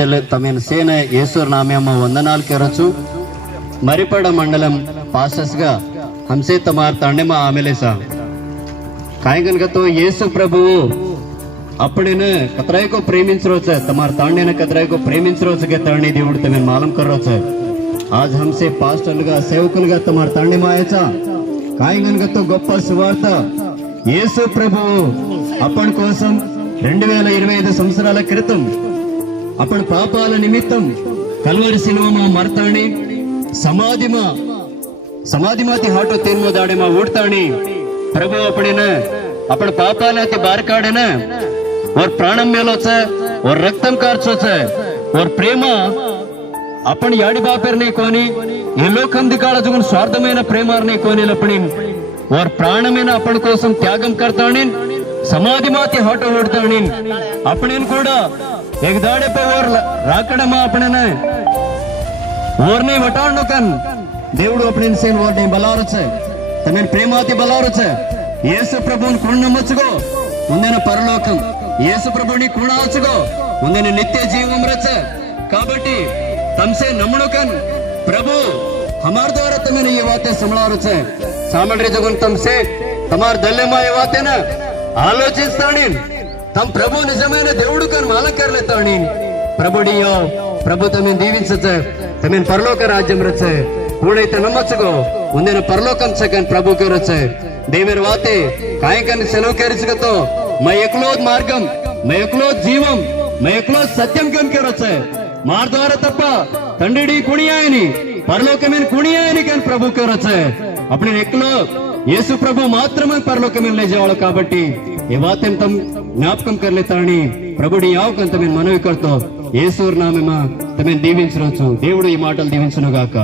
తమను సేన యేసూర్ నామేమ వందనాలు కెరచు మరిపడ మండలం పాసస్గా హంసే తమార్ తండెమ ఆమెలేసా. కాయ కనుకతో యేసు ప్రభువు అప్పుడేను కతరాయకు ప్రేమించరోచు తమారు తాండేన కతరాయకు ప్రేమించరోచుగా తండ్రి దేవుడు తమను మాలం కర్రోచు ఆజ్ హంసే పాస్టర్లుగా సేవకులుగా తమారు తండ్రి మాయచా కాయ గొప్ప సువార్త యేసు ప్రభువు అప్పటి కోసం రెండు వేల ఇరవై ఐదు సంవత్సరాల క్రితం అప్పటి పాపాల నిమిత్తం కల్వరి సినిమా మరతాణి సమాధిమా ಸಮಾಧಿಮಾತಿ ಹಾಟು ತಿನ್ಮೋ ದಾಡೆಮ ಓಡ್ತಾಣಿ ಪ್ರಭು ಅಪ್ಪಣಿನ ಅಪ್ಪಣ ಪಾಪಾಲಾತಿ ಬಾರ್ಕಾಡೆನ ಅವ್ರ ಪ್ರಾಣಂ ಮೇಲೋಚ ಅವ್ರ ರಕ್ತಂ ಕಾರ್ಚೋಚ ಅವ್ರ ప్రేమ అప్పని యాడి బాపేరనే కోని ఏ లోకం దికాళజుగుని స్వార్థమైన ప్రేమారనే కోని అప్పని వారి ప్రాణమైన అప్పటి కోసం త్యాగం కర్తాణి సమాధి మాతి హాటో ఓడతాణి అప్పణిని కూడా पे ने దేవుడు అప్పుడు సేన్ వాడిని ప్రేమాతి బలారొచ్చే యేసు ప్రభుని కుణమచ్చుకో ముందైన పరలోకం. యేసు ప్రభుని కుణాచుకో ముందైన నిత్య జీవం రచ. కాబట్టి తమ్సే నమ్మునుకన్ ప్రభు హమార్ द्वारा తమ ये వాత समझा रहे జగన్ सामने తమార్ तमसे तमार दल्ले माँ ये తమ ప్రభు నిజమైన దేవుడు కానీ వాళ్ళకర్లేదు నేను ప్రభుడియో ప్రభు తమ దీవించచ్చే తమ పరలోక రాజ్యం రచ్చే ಕೂಡೈತೆ ನಮ್ಮಚ್ಚಗೋ ಮುಂದಿನ ಪರಲೋಕಂ ಸಕನ್ ಪ್ರಭು ಕೇರಚೆ ದೇವೇರ ವಾತೆ ಕಾಯಕನ್ ಸೆಲವು ಕೇರಿಸಗತೋ ಮೈ ಎಕ್ಲೋದ್ ಮಾರ್ಗಂ ಮೈ ಎಕ್ಲೋದ್ ಜೀವಂ ಮೈ ಎಕ್ಲೋದ್ ಸತ್ಯಂ ಕನ್ ಕೇರಚೆ ಮಾರ್ದಾರ ತಪ್ಪ ತಂಡಿಡಿ ಕುಣಿಯಾಯನಿ పరలోకమైన కుణియాయని కానీ ప్రభు కేరొచ్చాయి అప్పుడు నేను ఎక్కలో యేసు ప్రభు మాత్రమే పరలోకమైన లేచేవాడు కాబట్టి ఏ వాత్యం తమ్ జ్ఞాపకం కర్లేతాని ప్రభుడి యావకంత మేము మనవి కర్తో యేసూర్ నామేమా తమ దీవించవచ్చు దేవుడు ఈ మాటలు దీవించును గాక